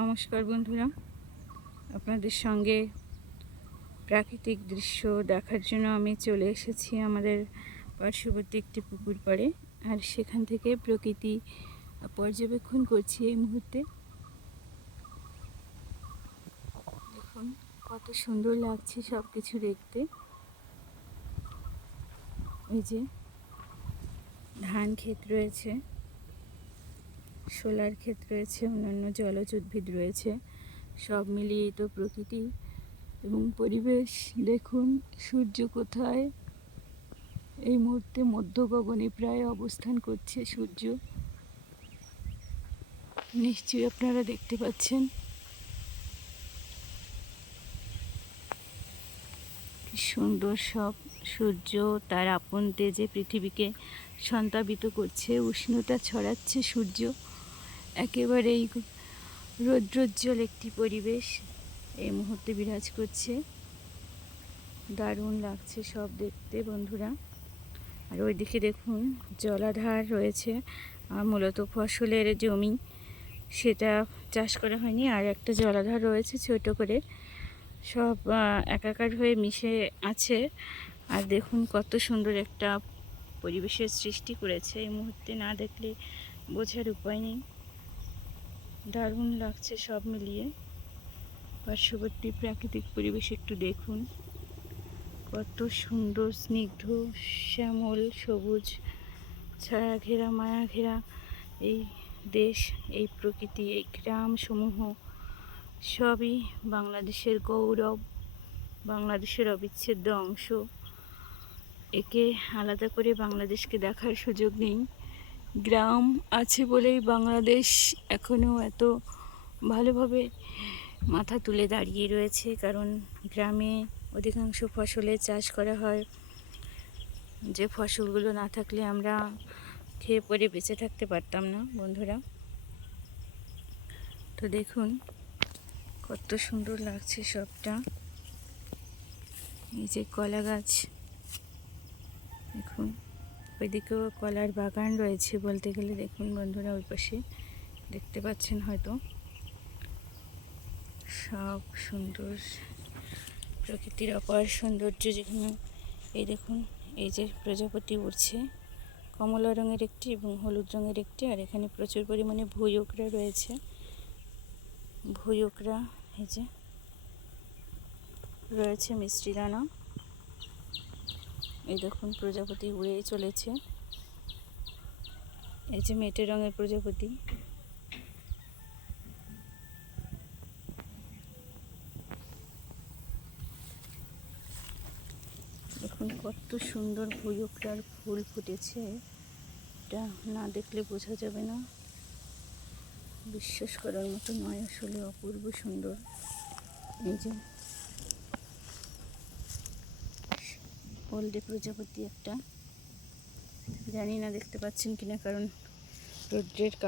নমস্কার বন্ধুরা, আপনাদের সঙ্গে প্রাকৃতিক দৃশ্য দেখার জন্য আমি চলে এসেছি আমাদের পার্শ্ববর্তী একটি পুকুর পাড়ে। আর সেখান থেকে প্রকৃতি পর্যবেক্ষণ করছি এই মুহূর্তে। দেখুন কত সুন্দর লাগছে সব কিছু দেখতে। এই যে ধান ক্ষেত রয়েছে, শোলার ক্ষেত রয়েছে, অন্যান্য জলজ উদ্ভিদ রয়েছে, সব মিলিয়ে তো প্রকৃতি এবং পরিবেশ। দেখুন সূর্য কোথায়, এই মুহূর্তে মধ্য গগনে প্রায় অবস্থান করছে সূর্য। নিশ্চয়ই আপনারা দেখতে পাচ্ছেন কি সুন্দর সব। সূর্য তার আপন তেজে পৃথিবীকে সন্তাপিত করছে, উষ্ণতা ছড়াচ্ছে সূর্য। একেবারেই রৌদ্রোজ্জ্বল একটি পরিবেশ এই মুহূর্তে বিরাজ করছে। দারুণ লাগছে সব দেখতে বন্ধুরা। আর ওইদিকে দেখুন জলাধার রয়েছে, মূলত ফসলের জমি, সেটা চাষ করা হয়নি। আর একটা জলাধার রয়েছে ছোট করে, সব একাকার হয়ে মিশে আছে। আর দেখুন কত সুন্দর একটা পরিবেশের সৃষ্টি করেছে, এই মুহূর্তে না দেখলে বোঝার উপায় নেই। দারুণ লাগছে সব মিলিয়ে। পার্শ্ববর্তী প্রাকৃতিক পরিবেশ একটু দেখুন, কত সুন্দর স্নিগ্ধ শ্যামল সবুজ ছায়া ঘেরা মায়া ঘেরা এই দেশ, এই প্রকৃতি, এই গ্রাম সমূহ সবই বাংলাদেশের গৌরব, বাংলাদেশের অবিচ্ছেদ্য অংশ। একে আলাদা করে বাংলাদেশকে দেখার সুযোগ নেই। গ্রাম আছে বলেই বাংলাদেশ এখনও এত ভালোভাবে মাথা তুলে দাঁড়িয়ে রয়েছে, কারণ গ্রামে অধিকাংশ ফসলের চাষ করা হয়। যে ফসলগুলো না থাকলে আমরা খেয়ে পরে বেঁচে থাকতে পারতাম না বন্ধুরা। তো দেখুন কত সুন্দর লাগছে সবটা। এই যে কলা গাছ, দেখুন ওইদিকেও কলার বাগান রয়েছে বলতে গেলে। দেখুন বন্ধুরা ওই পাশে দেখতে পাচ্ছেন হয়তো, সব সুন্দর প্রকৃতির অপার সৌন্দর্য। যেখানে এই দেখুন এই যে প্রজাপতি উড়ছে, কমলা রঙের একটি এবং হলুদ রঙের একটি। আর এখানে প্রচুর পরিমাণে ভুঁইওকরা রয়েছে, ভুঁইওকরা এই যে রয়েছে মিষ্টি দানা। এই দেখুন প্রজাপতি উড়েই চলেছে, এই যে মেটে রঙের প্রজাপতি। দেখুন কত সুন্দর ভুঁইওকরার ফুল ফুটেছে, এটা না দেখলে বোঝা যাবে না। বিশ্বাস করার মতো নয়, আসলে অপূর্ব সুন্দর। এই যে হলদে প্রজাপতি একটা, জানি না দেখতে পাচ্ছেন কিনা, কারণ রৌদ্রের কারণে